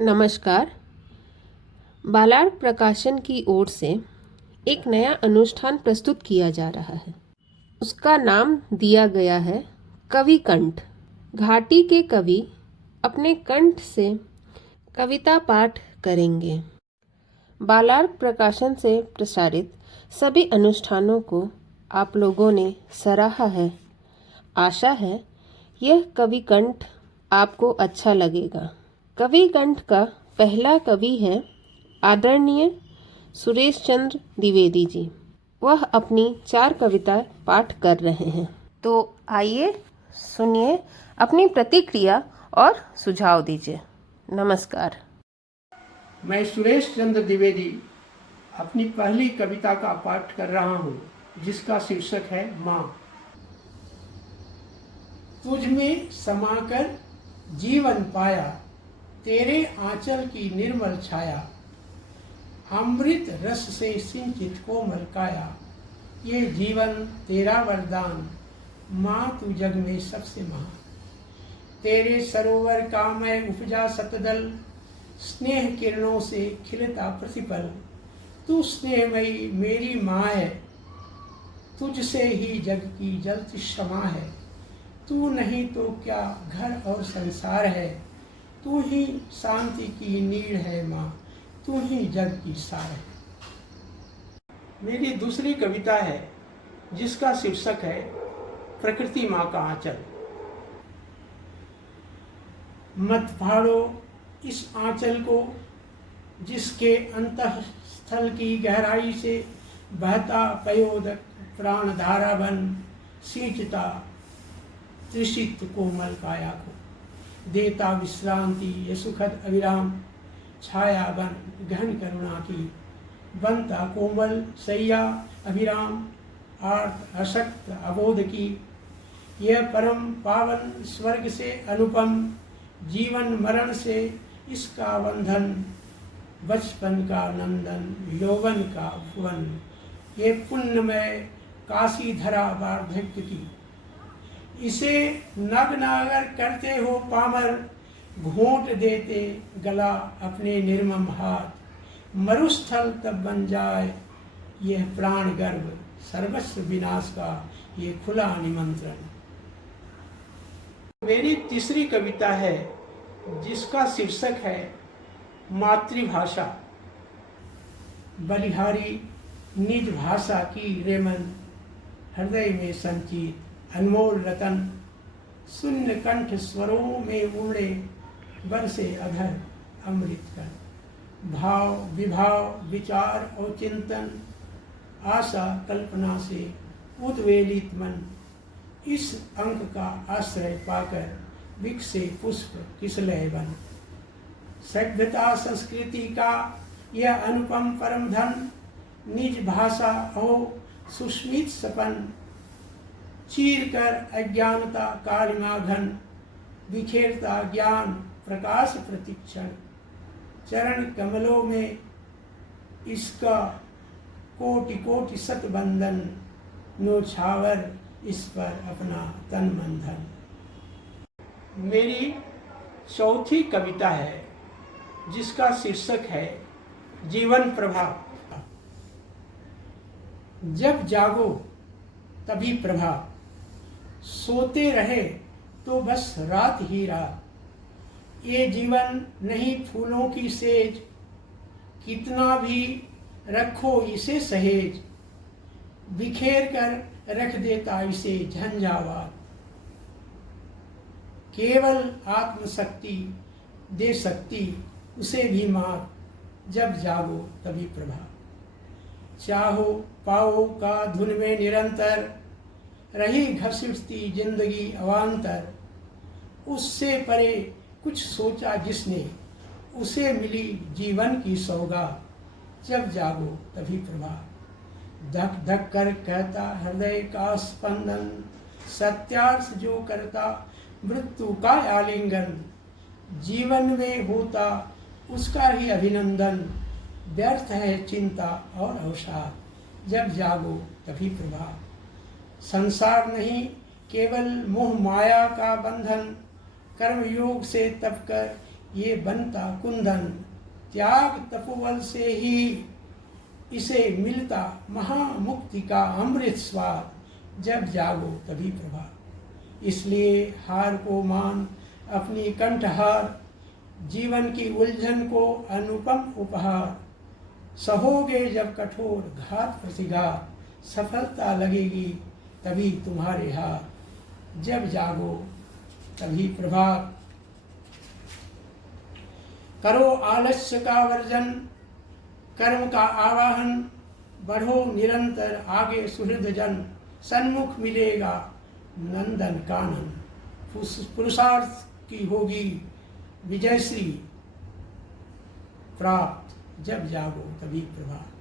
नमस्कार। बालार्क प्रकाशन की ओर से एक नया अनुष्ठान प्रस्तुत किया जा रहा है। उसका नाम दिया गया है कवि कंठ। घाटी के कवि अपने कंठ से कविता पाठ करेंगे। बालार्क प्रकाशन से प्रसारित सभी अनुष्ठानों को आप लोगों ने सराहा है। आशा है यह कवि कंठ आपको अच्छा लगेगा। कवि कंठ का पहला कवि है आदरणीय सुरेश चंद्र द्विवेदी जी। वह अपनी 4 कविताएं पाठ कर रहे हैं, तो आइए सुनिए, अपनी प्रतिक्रिया और सुझाव दीजिए। नमस्कार। मैं सुरेश चंद्र द्विवेदी अपनी पहली कविता का पाठ कर रहा हूँ, जिसका शीर्षक है माँ। तुझ में समाकर जीवन पाया, तेरे आंचल की निर्मल छाया, अमृत रस से सिंचित कोमल काया, ये जीवन तेरा वरदान, माँ तू जग में सबसे महान। तेरे सरोवर का मैं उपजा सतदल, स्नेह किरणों से खिलता प्रतिपल। तू स्नेहमयी मेरी माँ है, तुझसे ही जग की जलती क्षमा है। तू नहीं तो क्या घर और संसार है, तू ही शांति की नीड़ है माँ, तू ही जग की सार है। मेरी दूसरी कविता है, जिसका शीर्षक है प्रकृति माँ का आंचल। मत फाड़ो इस आंचल को, जिसके अंतःस्थल की गहराई से बहता पयोदक प्राण धारा बन सींचता त्रिषित कोमल काया को। देता विश्रांति ये सुखद अविराम, छाया बन गहन करुणा की। बनता कोमल सैया अभिराम, आर्त अशक्त अबोध की। यह परम पावन स्वर्ग से अनुपम, जीवन मरण से इसका बंधन। बचपन का नंदन यौवन का भुवन, ये पुण्यमय काशी धरा वार्धक्य की। इसे नग्न अगर करते हो पामर, घोंट देते गला अपने निर्मम हाथ। मरुस्थल तब बन जाए यह प्राण गर्भ, सर्वस्व विनाश का ये खुला निमंत्रण। मेरी तीसरी कविता है, जिसका शीर्षक है मातृभाषा। बलिहारी निज भाषा की रेमन, हृदय में संचित अनमोल रतन। शून्य कंठ स्वरों में उमड़े, बरसे अधर अमृत कण। भाव विभाव विचार और चिंतन, आशा कल्पना से उद्वेलित मन। इस अंक का आश्रय पाकर विकसे पुष्प किसलय बन। सभ्यता संस्कृति का यह अनुपम परम धन, निज भाषा हो सुस्मित सपन। चीर कर अज्ञानता कालिमा घन, बिखेरता ज्ञान प्रकाश प्रतिक्षण। चरण कमलों में इसका कोटि कोटि सत बंधन, नौछावर इस पर अपना तन मन धन। मेरी चौथी कविता है, जिसका शीर्षक है जीवन प्रभा। जब जागो तभी प्रभा, सोते रहे तो बस रात ही रात। ये जीवन नहीं फूलों की सेज, कितना भी रखो इसे सहेज। बिखेर कर रख देता इसे झंझावात। केवल आत्मशक्ति दे सकती उसे भी मात, जब जागो तभी प्रभा। चाहो पाओ का धुन में निरंतर, रही घसीटती जिंदगी अवान्तर। उससे परे कुछ सोचा जिसने, उसे मिली जीवन की सौगात, जब जागो तभी प्रभा। धक धक कर कहता हृदय का स्पंदन, सत्यार्थ जो करता मृत्यु का आलिंगन। जीवन में होता उसका ही अभिनंदन, व्यर्थ है चिंता और अवसाद, जब जागो तभी प्रभा। संसार नहीं केवल मोह माया का बंधन, कर्म योग से तप कर ये बनता कुंदन, त्याग तपोबल से ही इसे मिलता महामुक्ति का अमृत स्वाद, जब जागो तभी प्रभात। इसलिए हार को मान अपनी कंठहार, जीवन की उलझन को अनुपम उपहार। सहोगे जब कठोर घात प्रतिघात, सफलता लगेगी तभी तुम्हारे हाथ, जब जागो तभी प्रभात। करो आलस्य का वर्जन, कर्म का आवाहन, बढ़ो निरंतर आगे सुहृद जन, सन्मुख मिलेगा नंदन कानन। पुरुषार्थ की होगी विजयश्री प्राप्त, जब जागो तभी प्रभात।